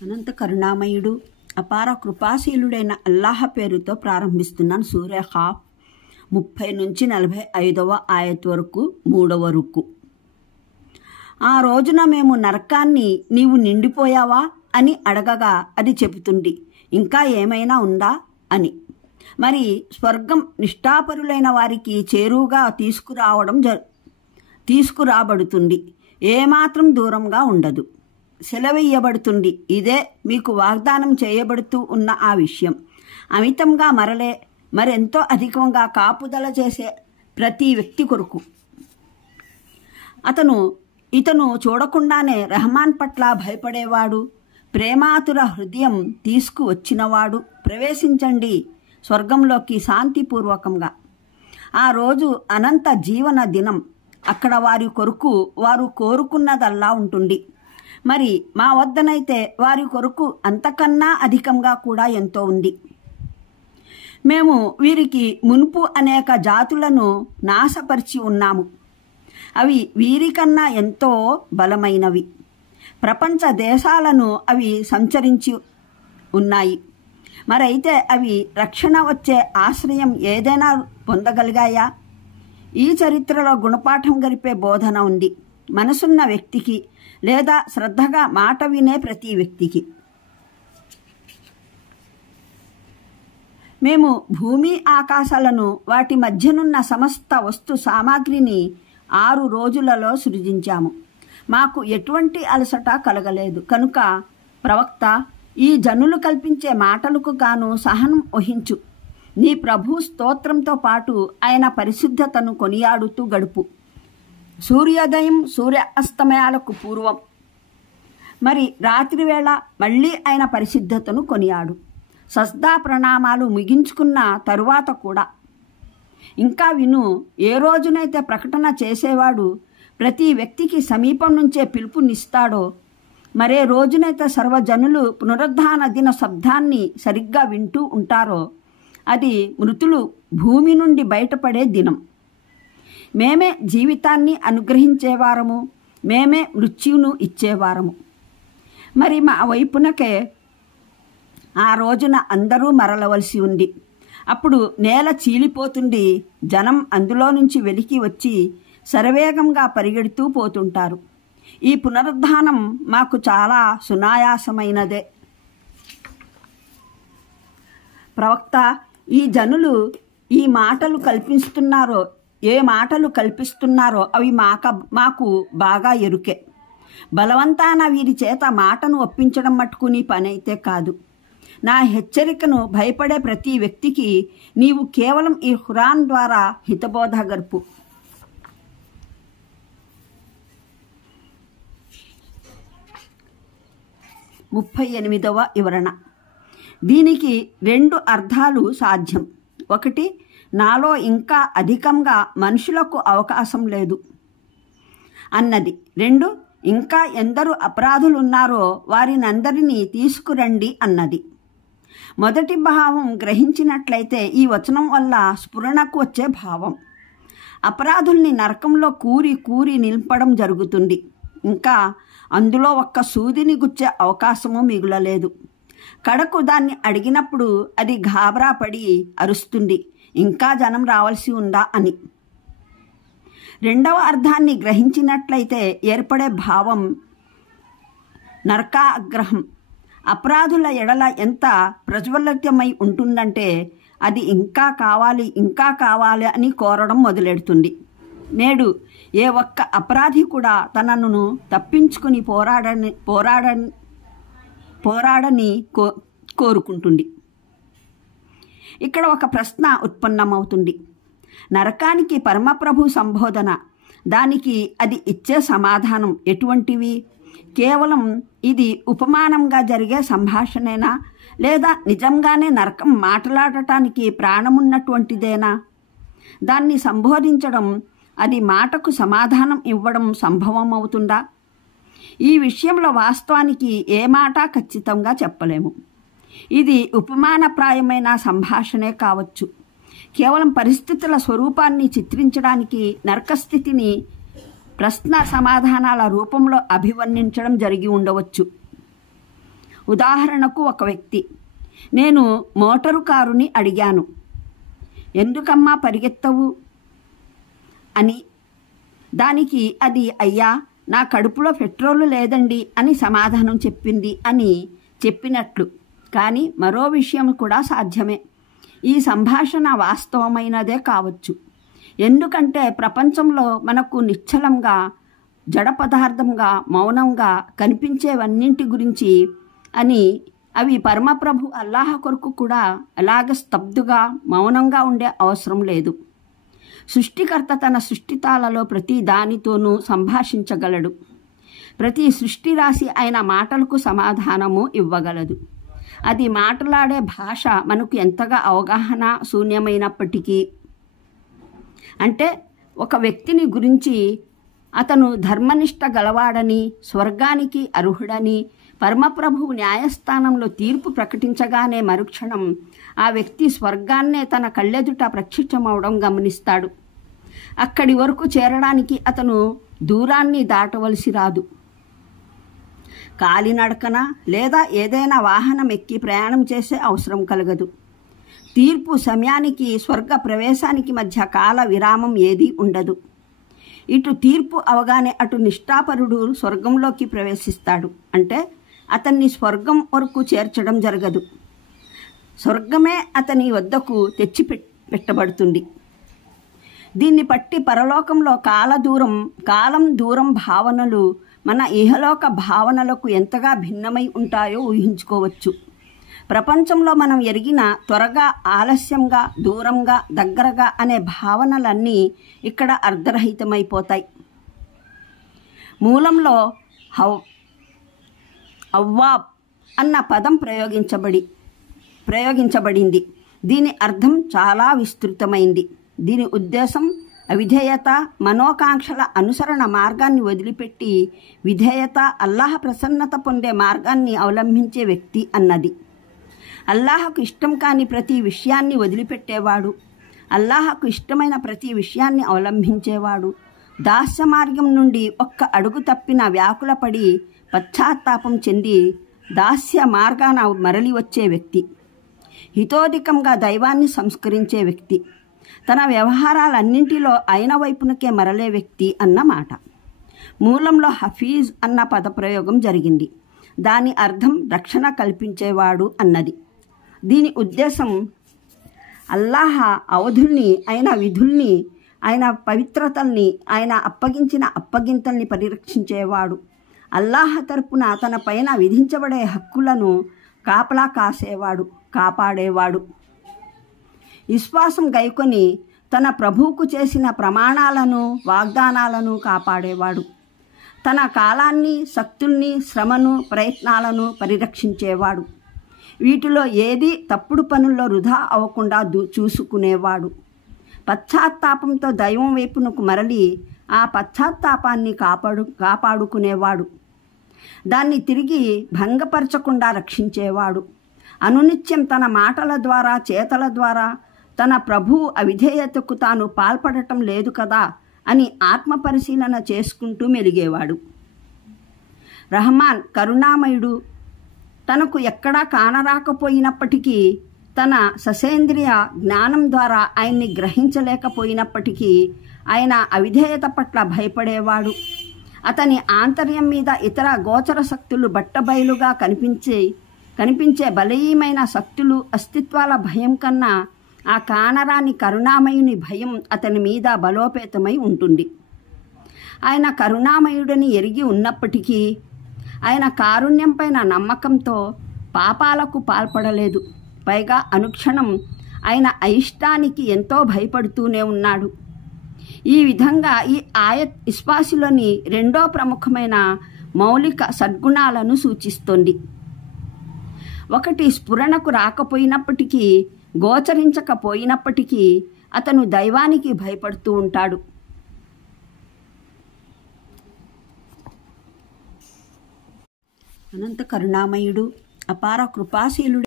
అనంత కరుణామయుడు అపార కృపాశీలుడైన అల్లాహ్ పేరుతో ప్రారంభిస్తున్నాను. సూర ఖాఫ్ 30 నుంచి 45వ ఆయత్ వరకు 3వ రుక్కు. ఆ రోజున మేము నరకాన్ని నీవు నిండిపోయావా అని అడగగా అది చెబుతుంది, ఇంకా ఏమైనా ఉందా అని. మరి స్వర్గం నిష్ఠాపరులైన వారికి చేరువుగా తీసుకురాబడుతుంది, ఏమాత్రం దూరంగా ఉండదు. సెలవేయబడుతుంది, ఇదే మీకు వాగ్దానం చేయబడుతూ ఉన్న ఆ విషయం. అమితంగా మరెంతో అధికంగా కాపుదల చేసే ప్రతి వ్యక్తి కొరకు. ఇతను చూడకుండానే రెహమాన్ పట్ల భయపడేవాడు, ప్రేమాతుర హృదయం తీసుకువచ్చినవాడు. ప్రవేశించండి స్వర్గంలోకి శాంతిపూర్వకంగా. ఆ రోజు అనంత జీవన దినం. అక్కడ వారి కొరకు వారు కోరుకున్నదల్లా ఉంటుంది. మరి మా వద్దనైతే వారి కొరకు అంతకన్నా అధికంగా కూడా ఎంతో ఉంది. మేము వీరికి మునుపు అనేక జాతులను నాశపరిచి ఉన్నాము. అవి వీరికన్నా ఎంతో బలమైనవి. ప్రపంచ దేశాలను అవి సంచరించి ఉన్నాయి. మరైతే అవి రక్షణ వచ్చే ఆశ్రయం ఏదైనా పొందగలిగాయా? ఈ చరిత్రలో గుణపాఠం గరిపే బోధన ఉంది, మనసున్న వ్యక్తికి లేదా శ్రద్ధగా మాట వినే ప్రతి వ్యక్తికి. మేము భూమి ఆకాశాలను వాటి మధ్యనున్న సమస్త వస్తు సామాగ్రిని 6 రోజులలో సృజించాము. మాకు ఎటువంటి అలసట కలగలేదు. కనుక ప్రవక్త, ఈ జనులు కల్పించే మాటలకు గాను సహనం వహించు. నీ ప్రభు స్తోత్రంతో పాటు ఆయన పరిశుద్ధతను కొనియాడుతూ గడుపు. సూర్యోదయం సూర్య అస్తమయాలకు పూర్వం మరి రాత్రివేళ మళ్ళీ ఆయన పరిశుద్ధతను కొనియాడు. సజ్దా ప్రణామాలు ముగించుకున్న తరువాత కూడా. ఇంకా విను, ఏ రోజునైతే ప్రకటన చేసేవాడు ప్రతి వ్యక్తికి సమీపం నుంచే పిలుపునిస్తాడో, మరే రోజునైతే సర్వజనులు పునరుద్ధాన దిన శబ్దాన్ని సరిగ్గా వింటూ ఉంటారో, అది మృతులు భూమి నుండి బయటపడే దినం. మేమే జీవితాన్ని అనుగ్రహించేవారము, మేమే మృత్యువును ఇచ్చేవారము. మరి మా వైపునకే ఆ రోజున అందరూ మరలవలసి ఉంది. అప్పుడు నేల చీలిపోతుంది, జనం అందులో నుంచి వెలికి వచ్చి శరవేగంగా పరిగెడుతూ పోతుంటారు. ఈ పునరుద్ధానం మాకు చాలా సునాయాసమైనదే. ప్రవక్త, ఈ జనులు ఏ మాటలు కల్పిస్తున్నారో అవి మాకు బాగా ఎరుకే. బలవంతాన వీరి చేత మాటను ఒప్పించడం మట్టుకు నీ పనైతే కాదు. నా హెచ్చరికను భయపడే ప్రతి వ్యక్తికి నీవు కేవలం ఈ ఖురాన్ ద్వారా హితబోధ గర్పు. ముప్పై 8వ వివరణ. దీనికి 2 అర్థాలు సాధ్యం. 1, నాలో ఇంకా అధికంగా మనుషులకు అవకాశం లేదు అన్నది. 2, ఇంకా ఎందరు అపరాధులున్నారో వారినందరినీ తీసుకురండి అన్నది. మొదటి భావం గ్రహించినట్లయితే ఈ వచనం వల్ల స్ఫురణకు వచ్చే భావం, అపరాధుల్ని నరకంలో కూరి నింపడం జరుగుతుంది. ఇంకా అందులో ఒక్క సూదిని గుచ్చే అవకాశము మిగులలేదు. కడకు దాన్ని అడిగినప్పుడు అది గాబరా పడి అరుస్తుంది, ఇంకా జనం రావాల్సి ఉందా అని. 2వ అర్థాన్ని గ్రహించినట్లయితే ఏర్పడే భావం నరకాగ్రహం. అపరాధుల ఎడల ఎంత ప్రజ్వలితమై ఉంటుందంటే అది ఇంకా కావాలి అని కోరడం మొదలెడుతుంది. నేడు ఏ ఒక్క అపరాధి కూడా తనను తప్పించుకుని పోరాడని కోరుకుంటుంది. ఇక్కడ ఒక ప్రశ్న ఉత్పన్నమవుతుంది. నరకానికి పరమప్రభు సంబోధన, దానికి అది ఇచ్చే సమాధానం ఎటువంటివి? కేవలం ఇది ఉపమానంగా జరిగే సంభాషణేనా, లేదా నిజంగానే నరకం మాట్లాడటానికి ప్రాణమున్నటువంటిదేనా? దాన్ని సంబోధించడం, అది మాటకు సమాధానం ఇవ్వడం సంభవం అవుతుందా? ఈ విషయంలో వాస్తవానికి ఏ మాట ఖచ్చితంగా చెప్పలేము. ఇది ఉపమానప్రాయమైన సంభాషణే కావచ్చు. కేవలం పరిస్థితుల స్వరూపాన్ని చిత్రించడానికి నరకస్థితిని ప్రశ్న సమాధానాల రూపంలో అభివర్ణించడం జరిగి ఉండవచ్చు. ఉదాహరణకు ఒక వ్యక్తి, నేను మోటారు కారుని అడిగాను, ఎందుకమ్మా పరిగెత్తవు అని. దానికి అది, అయ్యా నా కడుపులో పెట్రోలు లేదండి అని సమాధానం చెప్పింది అని చెప్పినట్లు. కానీ మరో విషయం కూడా సాధ్యమే. ఈ సంభాషణ వాస్తవమైనదే కావచ్చు. ఎందుకంటే ప్రపంచంలో మనకు నిశ్చలంగా, జడ పదార్థంగా, మౌనంగా కనిపించేవన్నింటి గురించి అని అవి పరమప్రభు అల్లాహ్ కొరకు కూడా అలాగ స్తబ్దుగా, మౌనంగా ఉండే అవసరం లేదు. సృష్టికర్త తన సృష్టితాలలో ప్రతి దానితోనూ సంభాషించగలడు. ప్రతి సృష్టి రాశి ఆయన మాటలకు సమాధానము ఇవ్వగలదు. అది మాట్లాడే భాష మనకు ఎంతగా అవగాహన శూన్యమైనప్పటికీ, అంటే ఒక వ్యక్తిని గురించి అతను ధర్మనిష్ట గలవాడని, స్వర్గానికి అర్హుడని పరమప్రభువు న్యాయస్థానంలో తీర్పు ప్రకటించగానే మరుక్షణం ఆ వ్యక్తి స్వర్గాన్నే తన కళ్ళెదుట ప్రత్యక్షమవడం గమనిస్తాడు. అక్కడి వరకు చేరడానికి అతను దూరాన్ని దాటవలసి రాదు. కాలినడకన లేదా ఏదైనా వాహనం ఎక్కి ప్రయాణం చేసే అవసరం కలగదు. తీర్పు సమయానికి స్వర్గ ప్రవేశానికి మధ్య కాల విరామం ఏదీ ఉండదు. ఇటు తీర్పు అవగానే అటు నిష్ఠాపరుడు స్వర్గంలోకి ప్రవేశిస్తాడు. అంటే అతన్ని స్వర్గం వరకు చేర్చడం జరగదు. స్వర్గమే అతని వద్దకు తెచ్చి పెట్టబడుతుంది. దీన్ని బట్టి పరలోకంలో కాలం దూరం భావనలు మన ఇహలోక భావనలకు ఎంతగా భిన్నమై ఉంటాయో ఊహించుకోవచ్చు. ప్రపంచంలో మనం ఎరిగిన త్వరగా, ఆలస్యంగా, దూరంగా, దగ్గరగా అనే భావనలన్నీ ఇక్కడ అర్ధరహితమైపోతాయి. మూలంలో అవ్వాబ్ అన్న పదం ప్రయోగించబడింది. దీని అర్థం చాలా విస్తృతమైంది. దీని ఉద్దేశం అవిధేయత, మనోకాంక్షల అనుసరణ మార్గాన్ని వదిలిపెట్టి విధేయత, అల్లాహ్ ప్రసన్నత పొందే మార్గాన్ని అవలంబించే వ్యక్తి అన్నది. అల్లాహకు ఇష్టం కాని ప్రతి విషయాన్ని వదిలిపెట్టేవాడు, అల్లాహకు ఇష్టమైన ప్రతి విషయాన్ని అవలంబించేవాడు, దాస్య మార్గం నుండి ఒక్క అడుగు తప్పిన వ్యాకులపడి పశ్చాత్తాపం చెంది దాస్య మార్గాన మరలి వచ్చే వ్యక్తి, హితోధికంగా దైవాన్ని సంస్కరించే వ్యక్తి, తన వ్యవహారాలన్నింటిలో ఆయన వైపునకే మరలే వ్యక్తి అన్నమాట. మూలంలో హఫీజ్ అన్న పదప్రయోగం జరిగింది. దాని అర్థం రక్షణ కల్పించేవాడు అన్నది. దీని ఉద్దేశం అల్లాహ్ అవధుల్ని, ఆయన విధుల్ని, ఆయన పవిత్రతల్ని, ఆయన అప్పగించిన అప్పగింతల్ని పరిరక్షించేవాడు, అల్లాహ్ తరపున తన పైన విధించబడే హక్కులను కాపలా కాసేవాడు, కాపాడేవాడు. విశ్వాసం గైకొని తన ప్రభువుకు చేసిన ప్రమాణాలను, వాగ్దానాలను కాపాడేవాడు, తన కాలాన్ని, శక్తుల్ని, శ్రమను, ప్రయత్నాలను పరిరక్షించేవాడు, వీటిలో ఏది తప్పుడు పనుల్లో వృధా అవ్వకుండా చూసుకునేవాడు, పశ్చాత్తాపంతో దైవం వైపునకు మరలి ఆ పశ్చాత్తాపాన్ని కాపాడుకునేవాడు, దాన్ని తిరిగి భంగపరచకుండా రక్షించేవాడు, అనునిత్యం తన మాటల ద్వారా, చేతల ద్వారా తన ప్రభువు అవిధేయతకు తాను పాల్పడటం లేదు కదా అని ఆత్మపరిశీలన చేసుకుంటూ మెలిగేవాడు. రహమాన్ కరుణామయుడు. తనకు ఎక్కడా కానరాకపోయినప్పటికీ, తన ససేంద్రియ జ్ఞానం ద్వారా ఆయన్ని గ్రహించలేకపోయినప్పటికీ ఆయన అవిధేయత పట్ల భయపడేవాడు. అతని ఆంతర్యం మీద ఇతర గోచర శక్తులు బట్టబయలుగా కనిపించే బలీయమైన శక్తులు, అస్తిత్వాల భయం కన్నా ఆ కానరాని కరుణామయుని భయం అతని మీద బలోపేతమై ఉంటుంది. ఆయన కరుణామయుడిని ఎరిగి ఉన్నప్పటికీ ఆయన కారుణ్యం పైన నమ్మకంతో పాపాలకు పాల్పడలేదు. పైగా అనుక్షణం ఆయన అయిష్టానికి ఎంతో భయపడుతూనే ఉన్నాడు. ఈ విధంగా ఈ ఆయత్ విశ్వాసిలోని రెండో ప్రముఖమైన మౌలిక సద్గుణాలను సూచిస్తోంది. ఒకటి, స్ఫురణకు రాకపోయినప్పటికీ, గోచరించకపోయినప్పటికీ అతను దైవానికి భయపడుతూ ఉంటాడు. అనంత కరుణామయుడు, అపార కృపాశీలుడు